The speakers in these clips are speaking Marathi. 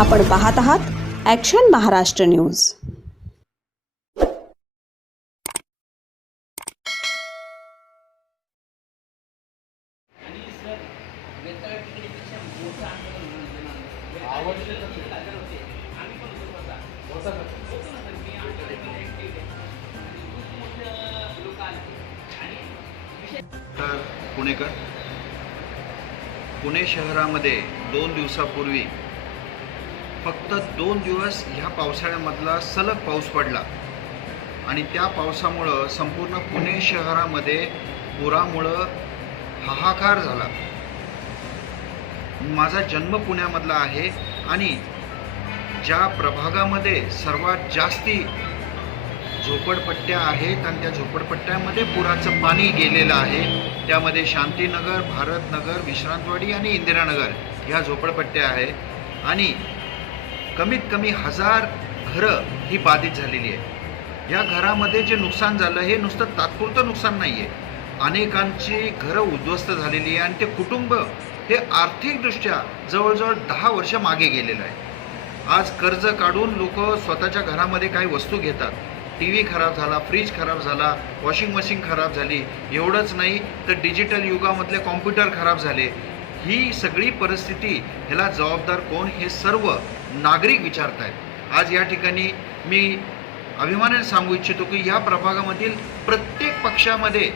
आपण पाहत आहात ॲक्शन महाराष्ट्र न्यूज तर पुणेकर. पुणे शहरामध्ये दोन दिवसापूर्वी फक्त दोन दिवस ह्या पावसाळ्यामधला सलग पाऊस पडला. आणि त्या पावसामुळं संपूर्ण पुणे शहरामध्ये पुरामुळं हाहाकार झाला. माझा जन्म पुण्यामधला आहे आणि ज्या प्रभागामध्ये सर्वात जास्ती झोपडपट्ट्या आहेत आणि त्या झोपडपट्ट्यामध्ये पुराचं पाणी गेलेलं आहे त्यामध्ये शांतीनगर भारतनगर विश्रांतवाडी आणि इंदिरानगर ह्या झोपडपट्ट्या आहेत. आणि कमीत कमी हजार घरं ही बाधित झालेली आहे या घरामध्ये जे नुकसान झालं हे नुसतं तात्पुरतं नुकसान नाही आहे अनेकांची घरं उद्ध्वस्त झालेली आहे आणि ते कुटुंब हे आर्थिकदृष्ट्या जवळजवळ दहा वर्ष मागे गेलेलं आहे. आज कर्ज काढून लोक स्वतःच्या घरामध्ये काही वस्तू घेतात. टी व्ही खराब झाला फ्रीज खराब झाला वॉशिंग मशीन खराब झाली एवढंच नाही तर डिजिटल युगामधले कॉम्प्युटर खराब झाले. ही सगळी परिस्थिती ह्याला जबाबदार कोण हे सर्व नागरिक विचारत आहेत आज या ठिकाणी मी अभिमानाने सांगू इच्छितो की या प्रभागामधील प्रत्येक पक्षामध्ये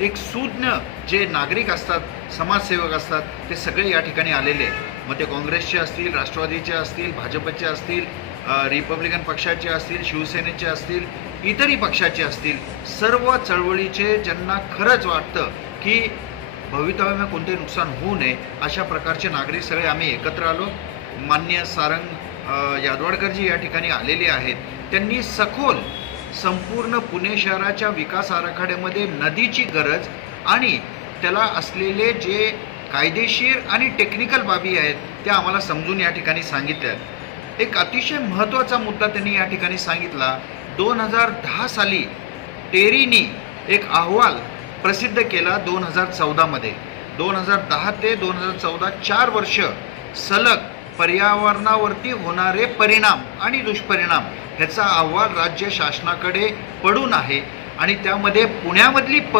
एक सुज्ञ जे नागरिक असतात समाजसेवक असतात ते सगळे या ठिकाणी आलेले मग ते काँग्रेसचे असतील राष्ट्रवादीचे असतील भाजपचे असतील रिपब्लिकन पक्षाचे असतील शिवसेनेचे असतील इतरही पक्षाचे असतील सर्व चळवळीचे ज्यांना खरंच वाटतं की भवितव्यामुळे कोणते नुकसान होऊ नये अशा प्रकारचे नागरिक सगळे आम्ही एकत्र आलो. मान्य सारंग अ, यादवाडकरजी या ठिकाणी आलेले आहेत. त्यांनी सखोल संपूर्ण पुणे शहराच्या विकास आराखड्यामध्ये नदीची गरज आणि त्याला असलेले जे कायदेशीर आणि टेक्निकल बाबी आहेत त्या आम्हाला समजून या ठिकाणी सांगितल्या. एक अतिशय महत्त्वाचा मुद्दा त्यांनी या ठिकाणी सांगितला. दोन हजार दहा साली टेरीनी एक अहवाल प्रसिद्ध केला दोन हजार चौदामध्ये. दोन हजार दहा ते दोन हजार चौदा चार वर्ष सलग पर्यावरणावरती होणारे परिणाम आणि दुष्परिणाम ह्याचा अहवाल राज्य शासनाकडे पडून आहे आणि त्यामध्ये पुण्यामधली प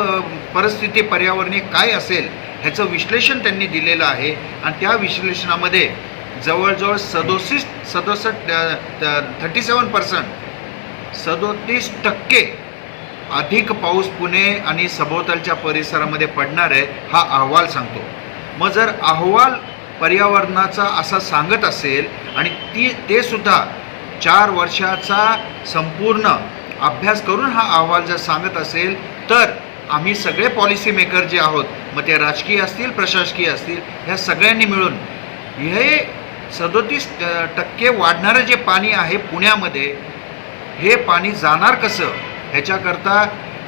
परिस्थिती पर्यावरणीय काय असेल ह्याचं विश्लेषण त्यांनी दिलेलं आहे आणि त्या विश्लेषणामध्ये जवळजवळ सदोतीस सदोसष्ट थर्टी सेवन पर्सेंट सदोतीस टक्के अधिक पाऊस पुणे आणि सभोवतालच्या परिसरामध्ये पडणार आहे हा अहवाल सांगतो. मग जर अहवाल पर्यावरणाचा असा सांगत असेल आणि ती ते सुद्धा चार वर्षाचा संपूर्ण अभ्यास करून हा अहवाल जर सांगत असेल तर आम्ही सगळे पॉलिसी मेकर जे आहोत मग ते राजकीय असतील प्रशासकीय असतील ह्या सगळ्यांनी मिळून हे सदोतीस टक्के वाढणारं जे पाणी आहे पुण्यामध्ये हे पाणी जाणार कसं? ह्याच्याकरता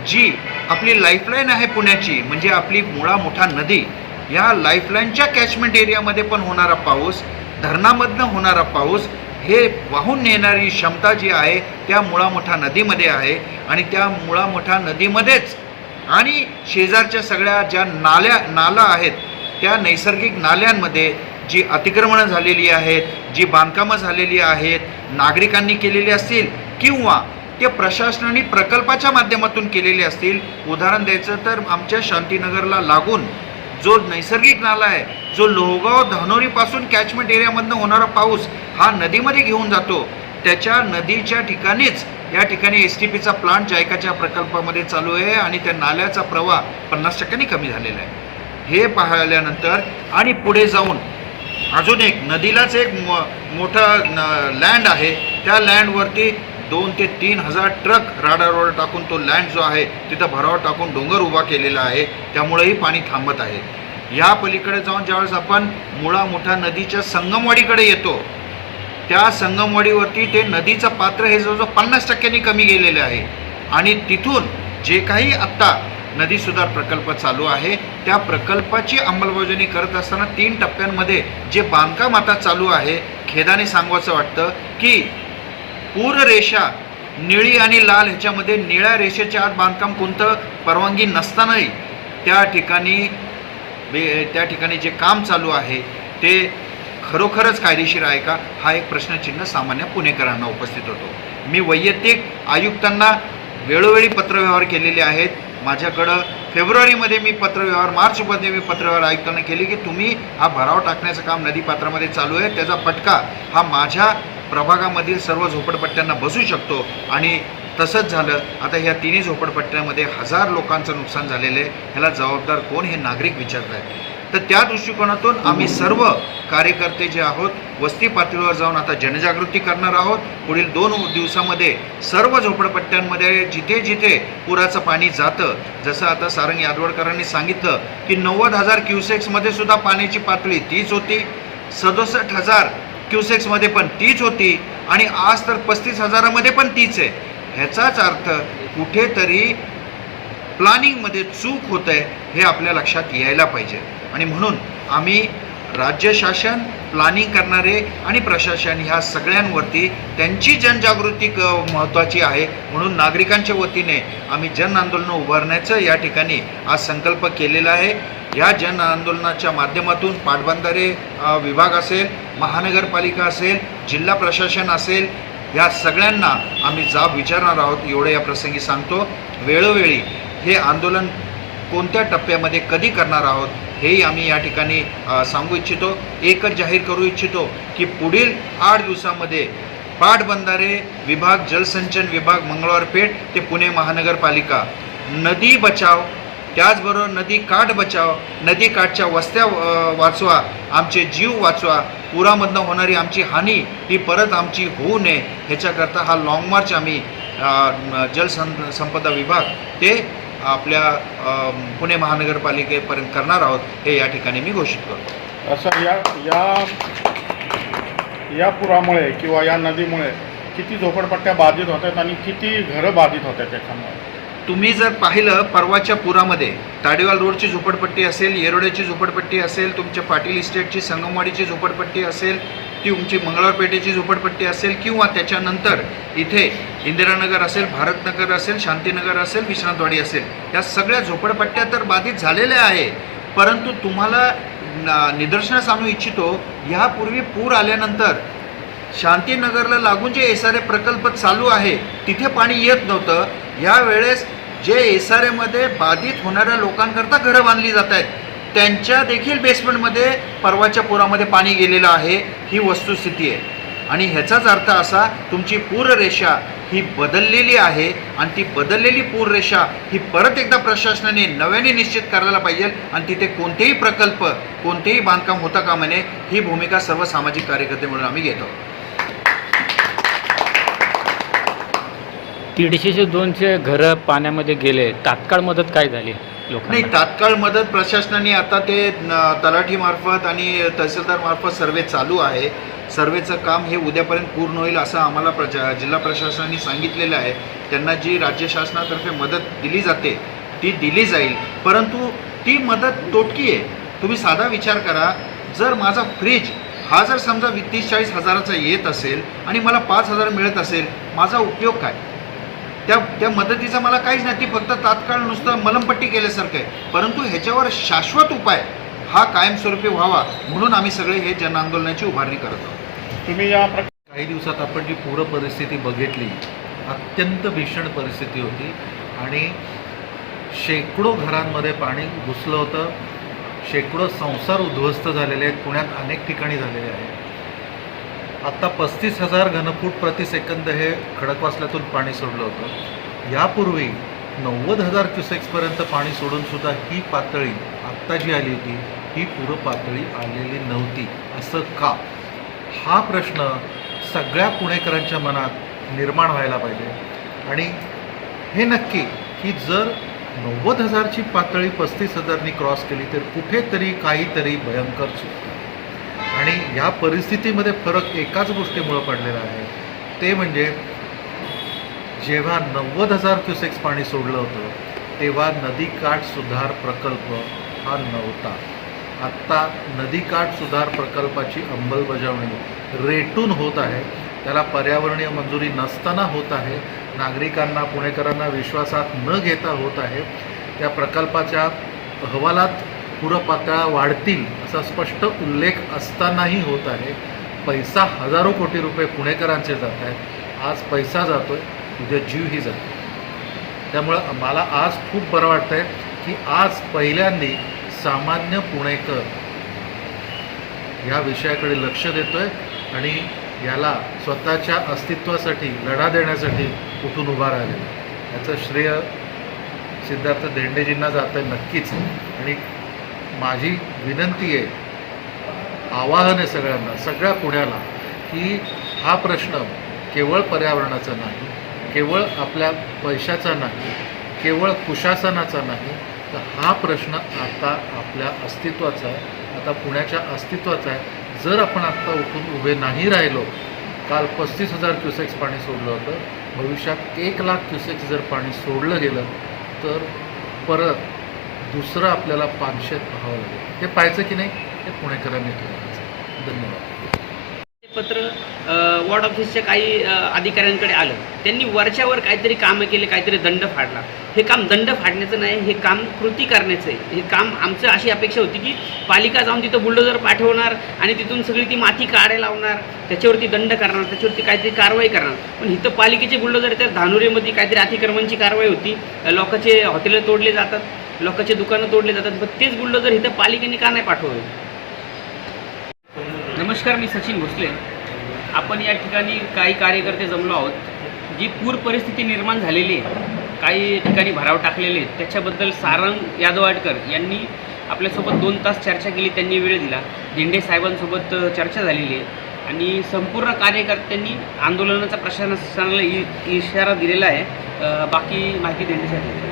जी आपली लाईफलाईन आहे पुण्याची म्हणजे आपली मुळा मोठा नदी या लाईफलाईनच्या कॅचमेंट एरियामध्ये पण होणारा पाऊस धरणामधनं होणारा पाऊस हे वाहून नेणारी क्षमता जी आहे त्या मुळा मोठा नदीमध्ये आहे. आणि त्या मुळा मोठा नदीमध्येच आणि शेजारच्या सगळ्या ज्या नाल्या नाला आहेत त्या नैसर्गिक नाल्यांमध्ये जी अतिक्रमणं झालेली आहेत जी बांधकामं झालेली आहेत नागरिकांनी केलेली असतील किंवा ते प्रशासनाने प्रकल्पाच्या माध्यमातून केलेले असतील उदाहरण द्यायचं तर आमच्या शांतीनगरला लागून जो नैसर्गिक नाला आहे जो लोहगाव धानोरीपासून कॅचमेंट एरियामधनं होणारा पाऊस हा नदीमध्ये घेऊन जातो. त्याच्या नदीच्या ठिकाणीच या ठिकाणी एस टी पीचा प्लांट जायकाच्या प्रकल्पामध्ये चालू आहे आणि त्या नाल्याचा प्रवाह पन्नास टक्क्यांनी कमी झालेला आहे. हे पाहिल्यानंतर आणि पुढे जाऊन अजून एक नदीलाच एक मो मोठं लँड आहे. त्या लँडवरती दोन ते तीन हजार ट्रक राडारवर टाकून तो लँड जो आहे तिथं भराव टाकून डोंगर उभा केलेला आहे त्यामुळेही पाणी थांबत आहे. या पलीकडे जाऊन ज्यावेळेस आपण मुळा मोठा नदीच्या संगमवाडीकडे येतो त्या संगमवाडीवरती ते नदीचं पात्र हे जवळजवळ पन्नास टक्क्यांनी कमी गेलेले आहे. आणि तिथून जे काही आत्ता नदी सुधार प्रकल्प चालू आहे त्या प्रकल्पाची अंमलबजावणी करत असताना तीन टप्प्यांमध्ये जे बांधकाम आता चालू आहे खेदाने सांगवायचं वाटतं की पूररेषा निळी आणि लाल ह्याच्यामध्ये निळ्या रेषेच्या आत बांधकाम कोणतं? परवानगी नसतानाही त्या ठिकाणी बे त्या ठिकाणी जे काम चालू आहे ते खरोखरच कायदेशीर आहे का? हा एक प्रश्नचिन्ह सामान्य पुणेकरांना उपस्थित होतो. मी वैयक्तिक आयुक्तांना वेळोवेळी पत्रव्यवहार केलेले आहेत. माझ्याकडं फेब्रुवारीमध्ये मी पत्रव्यवहार मार्चमध्ये मी पत्रव्यवहार आयुक्तांना केले की तुम्ही हा भराव टाकण्याचं काम नदीपात्रामध्ये चालू आहे. त्याचा फटका हा माझ्या प्रभागामधील सर्व झोपडपट्ट्यांना बसू शकतो. आणि तसंच झालं आता ह्या तिन्ही झोपडपट्ट्यामध्ये हजार लोकांचं नुकसान झालेलं आहे. ह्याला जबाबदार कोण हे नागरिक विचारत आहेत तर त्या दृष्टिकोनातून आम्ही सर्व कार्यकर्ते जे आहोत वस्ती पातळीवर जाऊन आता जनजागृती करणार आहोत. पुढील दोन दिवसामध्ये सर्व झोपडपट्ट्यांमध्ये जिथे जिथे पुराचं पाणी जातं जसं आता सारंग यादवडकरांनी सांगितलं की नव्वद हजार क्युसेक्समध्ये सुद्धा पाण्याची पातळी तीच होती. सदुसष्ट हजार क्युसेक्समध्ये पण तीच होती आणि आज तर पस्तीस हजारामध्ये पण तीच आहे. ह्याचाच अर्थ कुठेतरी प्लॅनिंगमध्ये चूक होत आहे हे आपल्या लक्षात यायला पाहिजे. आणि म्हणून आम्ही राज्य शासन प्लॅनिंग करणारे आणि प्रशासन ह्या सगळ्यांवरती त्यांची जनजागृती क महत्त्वाची आहे. म्हणून नागरिकांच्या वतीने आम्ही जन आंदोलन उभारण्याचं या ठिकाणी आज संकल्प केलेला आहे. या जन आंदोलनाच्या माध्यमातून पाटबंधारे विभाग असेल महानगरपालिका असेल जिल्हा प्रशासन असेल या सगळ्यांना आम्ही जाब विचारणार आहोत एवढं या प्रसंगी सांगतो. वेळोवेळी हे आंदोलन कोणत्या टप्प्यामध्ये कधी करणार आहोत हेही आम्ही या ठिकाणी सांगू इच्छितो. एकच जाहीर करू इच्छितो की पुढील आठ दिवसामध्ये पाटबंधारे विभाग जलसंचन विभाग मंगळवारपेठ ते पुणे महानगरपालिका नदी बचाव त्याचबरोबर नदी काठ बचाव नदी काठच्या वस्त्या वाचवा आमचे जीव वाचवा. पुरामधनं होणारी आमची हानी ही परत आमची होऊ नये. ह्याच्याकरता हा लाँग मार्च आम्ही जलसं संपदा विभाग ते आपल्या पुणे महानगरपालिकेपर्यंत करणार आहोत. हे या ठिकाणी मी घोषित करतो. असं या या या पुरामुळे किंवा या नदीमुळे किती झोपडपट्ट्या बाधित होत आहेत आणि किती घरं बाधित होत आहेत त्याच्यामुळे तुम्ही जर पाहिलं परवाच्या पुरामध्ये ताडीवाल रोडची झोपडपट्टी असेल येरोड्याची झोपडपट्टी असेल तुमच्या पाटील इस्टेटची संगमवाडीची झोपडपट्टी असेल ती तुमची मंगळवारपेठेची झोपडपट्टी असेल किंवा त्याच्यानंतर इथे इंदिरानगर असेल भारतनगर असेल शांतीनगर असेल विश्रांतवाडी असेल या सगळ्या झोपडपट्ट्या तर बाधित झालेल्या आहे. परंतु तुम्हाला निदर्शनास आणू इच्छितो ह्यापूर्वी पूर आल्यानंतर शांतीनगरला लागून जे एस आर ए प्रकल्प चालू आहे तिथे पाणी येत नव्हतं. यावेळेस जे एस आर एमध्ये बाधित होणाऱ्या लोकांकरता घरं बांधली जात आहेत त्यांच्या देखील बेसमेंटमध्ये परवाच्या पुरामध्ये पाणी गेलेलं आहे ही वस्तुस्थिती आहे. आणि ह्याचाच अर्थ असा तुमची पूररेषा ही बदललेली आहे आणि ती बदललेली पूररेषा ही परत एकदा प्रशासनाने नव्याने निश्चित करायला पाहिजे आणि तिथे कोणतेही प्रकल्प कोणतेही बांधकाम होता कामा नये ही भूमिका सर्व सामाजिक कार्यकर्ते म्हणून आम्ही घेतो. दीडशेचे दोनशे घरं पाण्यामध्ये गेले. तात्काळ मदत काय झाली नाही तात्काळ मदत प्रशासनाने आता ते तलाठीमार्फत आणि तहसीलदार मार्फत सर्वे चालू आहे. सर्वेचं काम हे उद्यापर्यंत पूर्ण होईल असं आम्हाला प्रजा जिल्हा प्रशासनाने सांगितलेलं आहे. त्यांना जी राज्य शासनातर्फे मदत दिली जाते ती दिली जाईल. परंतु ती मदत तोटकी आहे. तुम्ही साधा विचार करा जर माझा फ्रीज हा जर समजा वीस तीस चाळीस हजाराचा येत असेल आणि मला पाच हजार मिळत असेल माझा उपयोग काय? त्या त्या मदतीचा मला काहीच नाही. ती फक्त तात्काळ नुसतं मलमपट्टी केल्यासारखं आहे. परंतु ह्याच्यावर शाश्वत उपाय हा कायमस्वरूपी व्हावा म्हणून आम्ही सगळे हे जन आंदोलनाची उभारणी करत आहोत. तुम्ही या काही दिवसात आपण जी पूर परिस्थिती बघितली अत्यंत भीषण परिस्थिती होती. आणि शेकडो घरांमध्ये पाणी घुसलं होतं. शेकडो संसार उद्ध्वस्त झालेले आहेत. पुण्यात अनेक ठिकाणी झालेले आहेत. आत्ता पस्तीस हजार घनफूट प्रति सेकंद हे खडकवासल्यातून पाणी सोडलं होतं. यापूर्वी नव्वद हजार क्युसेक्सपर्यंत पाणी सोडूनसुद्धा ही पातळी आत्ता जी आली होती ही पूर पातळी आलेली नव्हती. असं का? हा प्रश्न सगळ्या पुणेकरांच्या मनात निर्माण व्हायला पाहिजे. आणि हे नक्की की जर नव्वद हजारची पातळी पस्तीस हजारनी क्रॉस केली तर कुठेतरी काहीतरी भयंकर चुकतं. आणि या परिस्थितीमध्ये फरक एकाच गोष्टीमुळं पडलेला आहे. ते म्हणजे जेव्हा नव्वद हजार क्युसेक्स पाणी सोडलं होतं तेव्हा नदीकाठ सुधार प्रकल्प हा नव्हता. आत्ता नदीकाठ सुधार प्रकल्पाची अंमलबजावणी रेटून होत आहे. त्याला पर्यावरणीय मंजुरी नसताना होत आहे. नागरिकांना पुणेकरांना विश्वासात न घेता होत आहे. त्या प्रकल्पाच्या अहवालात पूरपातळ्या वाढतील असा स्पष्ट उल्लेख असतानाही होत आहे. पैसा हजारो कोटी रुपये पुणेकरांचे जात आहेत. आज पैसा जातो आहे उद्या जीवही जातो त्यामुळं मला आज खूप बरं वाटतं आहे की आज पहिल्यांदी सामान्य पुणेकर ह्या विषयाकडे लक्ष देतो आहे आणि याला स्वतःच्या अस्तित्वासाठी लढा देण्यासाठी उठून उभा राहिलेला याचं श्रेय सिद्धार्थ धेंडेजींना जातं आहे नक्कीच. आणि माझी विनंती आहे आवाहन आहे सगळ्यांना सगळ्या पुण्याला की हा प्रश्न केवळ पर्यावरणाचा नाही केवळ आपल्या पैशाचा नाही केवळ कुशासनाचा नाही तर हा प्रश्न आता आपल्या अस्तित्वाचा आहे. आता पुण्याच्या अस्तित्वाचा आहे. जर आपण आत्ता उठून उभे नाही राहिलो काल पस्तीस हजार क्युसेक्स पाणी सोडलं होतं भविष्यात एक लाख क्युसेक्स जर पाणी सोडलं गेलं तर परत दुसरं आपल्याला पानशेत पाहावं लागेल. ते पाहायचं की नाही हे पुणेकरांनी ठरवायचं. धन्यवाद. पत्र वॉर्ड ऑफिसच्या काही अधिकाऱ्यांकडे आलं. त्यांनी वरच्यावर काहीतरी कामं केले काहीतरी दंड फाडला. हे काम दंड फाडण्याचं नाही हे काम कृती करण्याचं आहे. हे काम आमचं अशी अपेक्षा होती की पालिका जाऊन तिथं बुलडोजर पाठवणार आणि तिथून सगळी ती माती काढायला लावणार. त्याच्यावरती दंड करणार त्याच्यावरती काहीतरी कारवाई करणार. पण इथं पालिकेचे बुलडोजर त्या धानुरेमध्ये काहीतरी अतिक्रमणची कारवाई होती. लोकांचे हॉटेलं तोडले जातात. लोकांचे दुकानं तोडले जातात पण तेच बुलडोजर इथं पालिकेने का नाही पाठवले? नमस्कार मी सचिन भोसले. आपण या ठिकाणी काही कार्यकर्ते जमलो आहोत जी पूर परिस्थिती निर्माण झालेली आहे. काही ठिकाणी भराव टाकलेले आहेत. त्याच्याबद्दल सारंग यादवाडकर यांनी आपल्यासोबत दोन तास चर्चा केली त्यांनी वेळ दिला. झेंडे साहेबांसोबत चर्चा झालेली आहे. आणि संपूर्ण कार्यकर्त्यांनी आंदोलनाचा प्रशासनाला इ इशारा दिलेला आहे. बाकी माहिती देण्यासाठी. साहेब